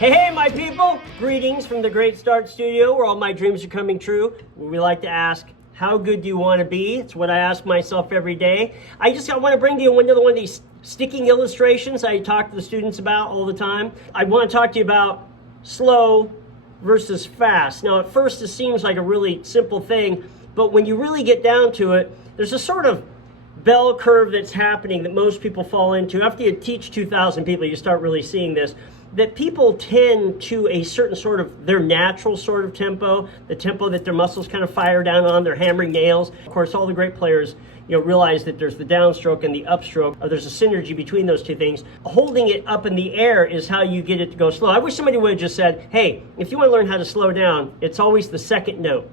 Hey, my people! Greetings from the Great Start Studio, where all my dreams are coming true. Where we like to ask, how good do you want to be? It's what I ask myself every day. I want to bring to you one of these sticking illustrations I talk to the students about all the time. I want to talk to you about slow versus fast. Now, at first, it seems like a really simple thing, but when you really get down to it, there's a sort of bell curve that's happening that most people fall into. After you teach 2,000 people, you start really seeing this, that people tend to a certain sort of their natural sort of tempo, the tempo that their muscles kind of fire down on, they're hammering nails. Of course, all the great players, realize that there's the downstroke and the upstroke, or there's a synergy between those two things. Holding it up in the air is how you get it to go slow. I wish somebody would have just said, hey, if you want to learn how to slow down, it's always the second note,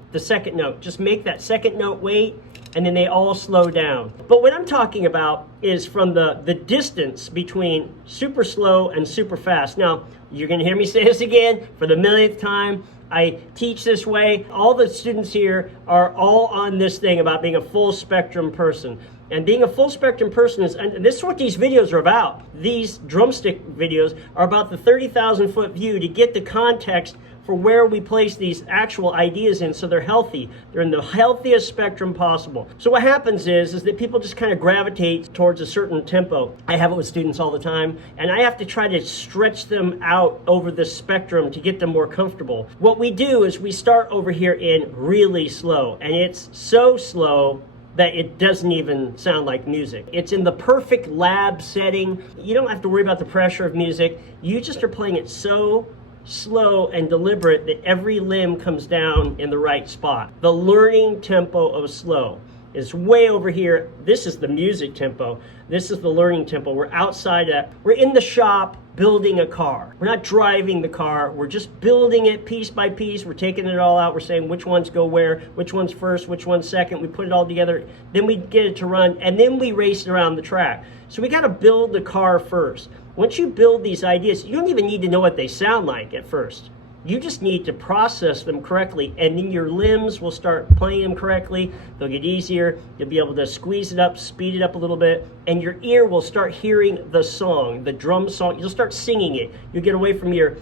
Just make that second note wait, and then they all slow down. But what I'm talking about is from the distance between super slow and super fast. Now, you're going to hear me say this again for the millionth time. I teach this way. All the students here are all on this thing about being a full spectrum person. And being a full spectrum person and this is what these videos are about. These drumstick videos are about the 30,000 foot view to get the context for where we place these actual ideas in so they're healthy. They're in the healthiest spectrum possible. So what happens is that people just kind of gravitate towards a certain tempo. I have it with students all the time, and I have to try to stretch them out over the spectrum to get them more comfortable. What we do is we start over here in really slow, and it's so slow that it doesn't even sound like music. It's in the perfect lab setting. You don't have to worry about the pressure of music. You just are playing it so slow and deliberate that every limb comes down in the right spot. The learning tempo of slow is way over here. This is the music tempo. This is the learning tempo. We're outside that. We're in the shop building a car. We're not driving the car. We're just building it piece by piece. We're taking it all out. We're saying which ones go where, which one's first, which one's second. We put it all together. Then we get it to run, and then we race it around the track. So we got to build the car first. Once you build these ideas, you don't even need to know what they sound like at first. You just need to process them correctly, and then your limbs will start playing them correctly. They'll get easier. You'll be able to squeeze it up, speed it up a little bit, and your ear will start hearing the song, the drum song. You'll start singing it. You'll get away from your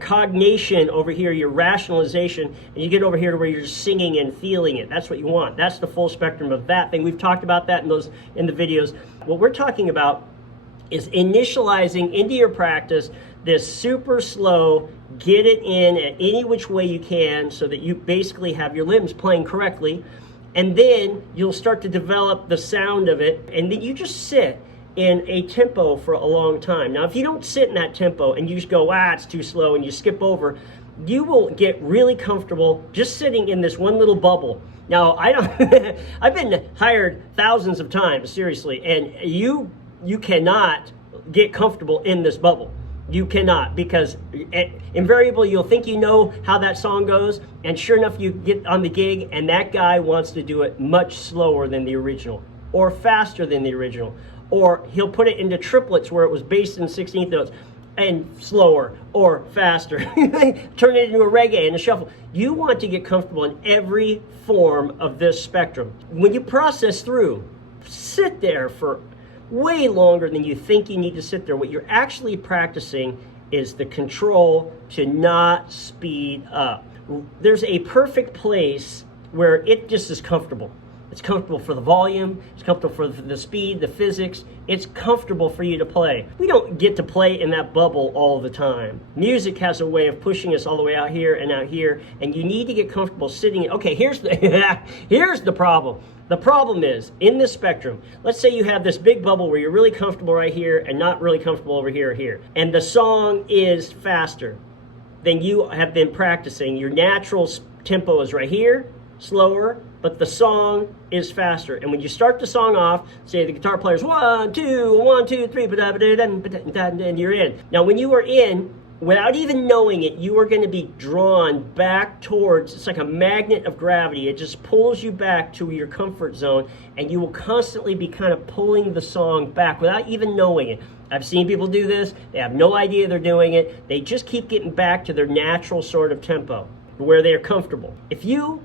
cognition over here, your rationalization, and you get over here to where you're just singing and feeling it. That's what you want. That's the full spectrum of that thing. We've talked about that in the videos. What we're talking about is initializing into your practice this super slow, get it in at any which way you can so that you basically have your limbs playing correctly, and then you'll start to develop the sound of it, and then you just sit in a tempo for a long time. Now, if you don't sit in that tempo and you just go, it's too slow, and you skip over, you will get really comfortable just sitting in this one little bubble. Now, I've been hired thousands of times, seriously, and you cannot get comfortable in this bubble. You cannot, because invariably you'll think you know how that song goes, and sure enough you get on the gig and that guy wants to do it much slower than the original, or faster than the original, or he'll put it into triplets where it was based in 16th notes, and slower or faster. Turn it into a reggae and a shuffle. You want to get comfortable in every form of this spectrum. When you process through, sit there for way longer than you think you need to sit there. What you're actually practicing is the control to not speed up. There's a perfect place where it just is comfortable. It's comfortable for the volume, it's comfortable for the speed, the physics. It's comfortable for you to play. We don't get to play in that bubble all the time. Music has a way of pushing us all the way out here, and you need to get comfortable sitting. Okay, here's the problem. The problem is, in this spectrum, let's say you have this big bubble where you're really comfortable right here and not really comfortable over here or here, and the song is faster than you have been practicing. Your natural tempo is right here, slower, but the song is faster. And when you start the song off, say the guitar player's 1, 2, 1, 2, 3, and you're in. Now, when you are in, without even knowing it, you are going to be drawn back towards, it's like a magnet of gravity. It just pulls you back to your comfort zone, and you will constantly be kind of pulling the song back without even knowing it. I've seen people do this. They have no idea they're doing it. They just keep getting back to their natural sort of tempo, where they're comfortable. If you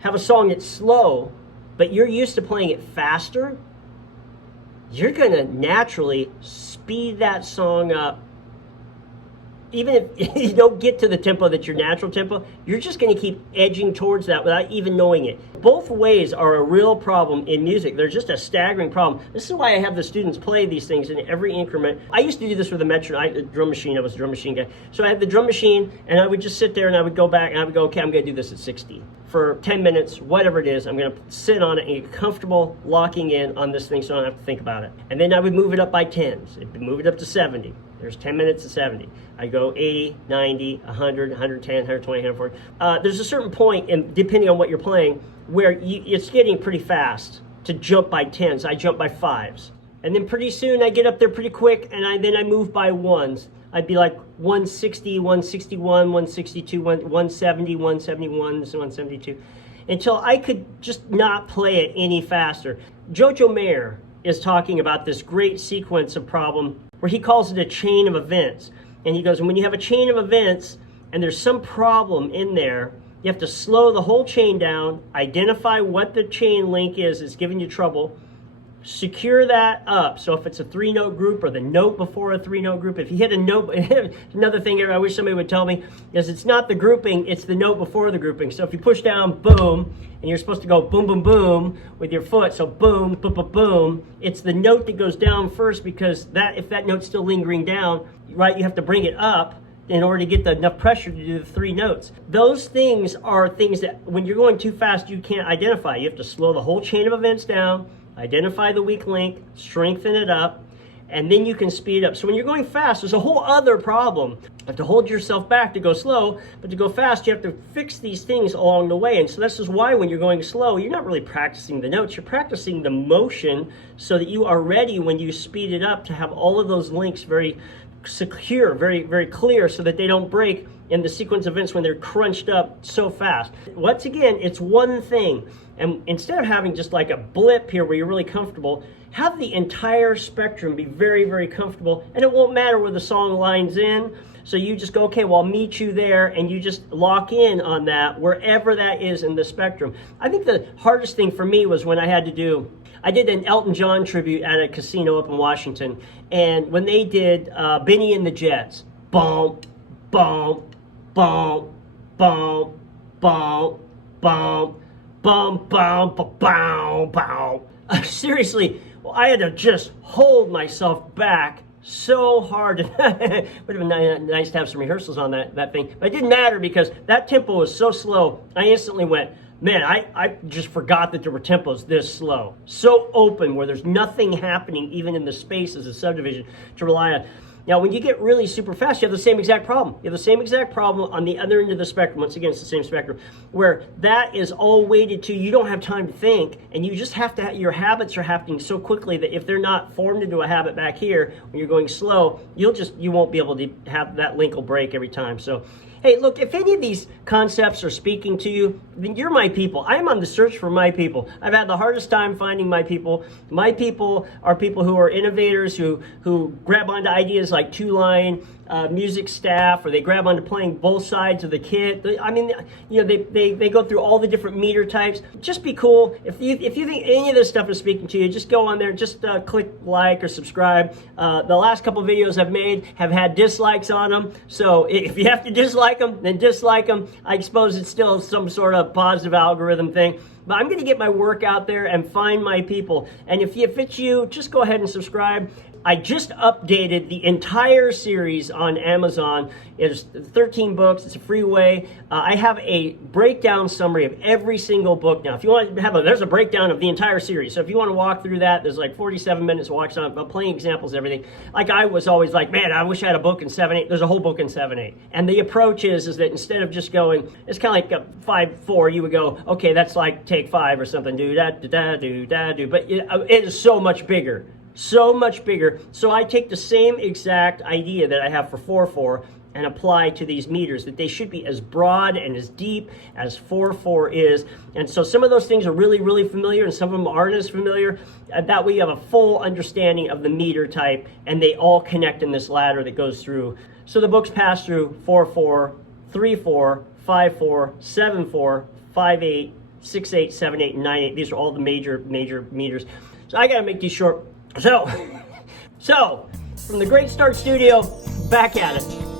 have a song that's slow, but you're used to playing it faster, you're going to naturally speed that song up even if you don't get to the tempo that's your natural tempo, you're just going to keep edging towards that without even knowing it. Both ways are a real problem in music. They're just a staggering problem. This is why I have the students play these things in every increment. I used to do this with a metronome, a drum machine. I was a drum machine guy. So I had the drum machine, and I would just sit there and I would go back and I would go, okay, I'm going to do this at 60. For 10 minutes, whatever it is, I'm going to sit on it and get comfortable locking in on this thing so I don't have to think about it. And then I would move it up by 10s. I'd move it up to 70. There's 10 minutes of 70. I go 80, 90, 100, 110, 120, 140. There's a certain point, and depending on what you're playing, where it's getting pretty fast to jump by 10s. I jump by 5s. And then pretty soon I get up there pretty quick, and then I move by 1s. I'd be like 160, 161, 162, 170, 171, 172, until I could just not play it any faster. Jojo Mayer is talking about this great sequence of problem where he calls it a chain of events. And he goes, when you have a chain of events and there's some problem in there, you have to slow the whole chain down, identify what the chain link is that's giving you trouble, secure that up. So if it's a 3-note group or the note before a 3-note group, if you hit a note, another thing I wish somebody would tell me is it's not the grouping, it's the note before the grouping. So if you push down boom, and you're supposed to go boom, boom, boom with your foot, so boom, boom, boom, boom, it's the note that goes down first, because if that note's still lingering down, right, you have to bring it up in order to get enough pressure to do the 3 notes. Those things are things that when you're going too fast, you can't identify. You have to slow the whole chain of events down, identify the weak link, strengthen it up, and then you can speed up. So when you're going fast, there's a whole other problem. You have to hold yourself back to go slow, but to go fast, you have to fix these things along the way. And so this is why when you're going slow, you're not really practicing the notes, you're practicing the motion so that you are ready when you speed it up to have all of those links very secure, very, very clear, so that they don't break in the sequence of events when they're crunched up so fast. Once again, it's one thing. And instead of having just like a blip here where you're really comfortable, have the entire spectrum be very, very comfortable, and it won't matter where the song lines in. So you just go, okay, well, I'll meet you there, and you just lock in on that wherever that is in the spectrum. I think the hardest thing for me was when I did an Elton John tribute at a casino up in Washington, and when they did Benny and the Jets, bump, bump, bump, bump, bump, bump, bump, bump, bump, bump. Seriously, well, I had to just hold myself back so hard. Would have been nice to have some rehearsals on that thing, but it didn't matter because that tempo was so slow. I instantly went, man, I just forgot that there were tempos this slow. So open, where there's nothing happening even in the spaces of subdivision to rely on. Now, when you get really super fast, you have the same exact problem. You have the same exact problem on the other end of the spectrum. Once again, it's the same spectrum, where that is all weighted to, you don't have time to think, and you just have to, your habits are happening so quickly that if they're not formed into a habit back here, when you're going slow, you won't be able to have that link will break every time. So, hey, look, if any of these concepts are speaking to you, then you're my people. I am on the search for my people. I've had the hardest time finding my people. My people are people who are innovators, who grab onto ideas like two-line music staff, or they grab onto playing both sides of the kit. I mean, you know, they go through all the different meter types. Just be cool. If you think any of this stuff is speaking to you, just go on there, just click like or subscribe. The last couple videos I've made have had dislikes on them, so if you have to dislike them, then dislike them. I suppose it's still some sort of positive algorithm thing. But I'm going to get my work out there and find my people. And if it fits you, just go ahead and subscribe. I just updated the entire series on Amazon. It's 13 books. It's a free way. I have a breakdown summary of every single book now. If you want to have there's a breakdown of the entire series. So if you want to walk through that, there's like 47 minutes to watch on, playing examples and everything. Like I was always like, man, I wish I had a book in 7/8. There's a whole book in 7/8. And the approach is that instead of just going, it's kind of like a 5/4, you would go, okay, that's like take 5 or something, do da da da do da do. But it is so much bigger. So much bigger. So I take the same exact idea that I have for 4/4 and apply to these meters, that they should be as broad and as deep as 4/4 is. And so some of those things are really, really familiar, and some of them aren't as familiar. That way you have a full understanding of the meter type, and they all connect in this ladder that goes through. So the books pass through 4/4, 3/4, 5/4, 7/4, 5/8, 6/8, 7/8, and 9/8. These are all the major meters. So I gotta make these short. So, from the Great Start Studio, back at it.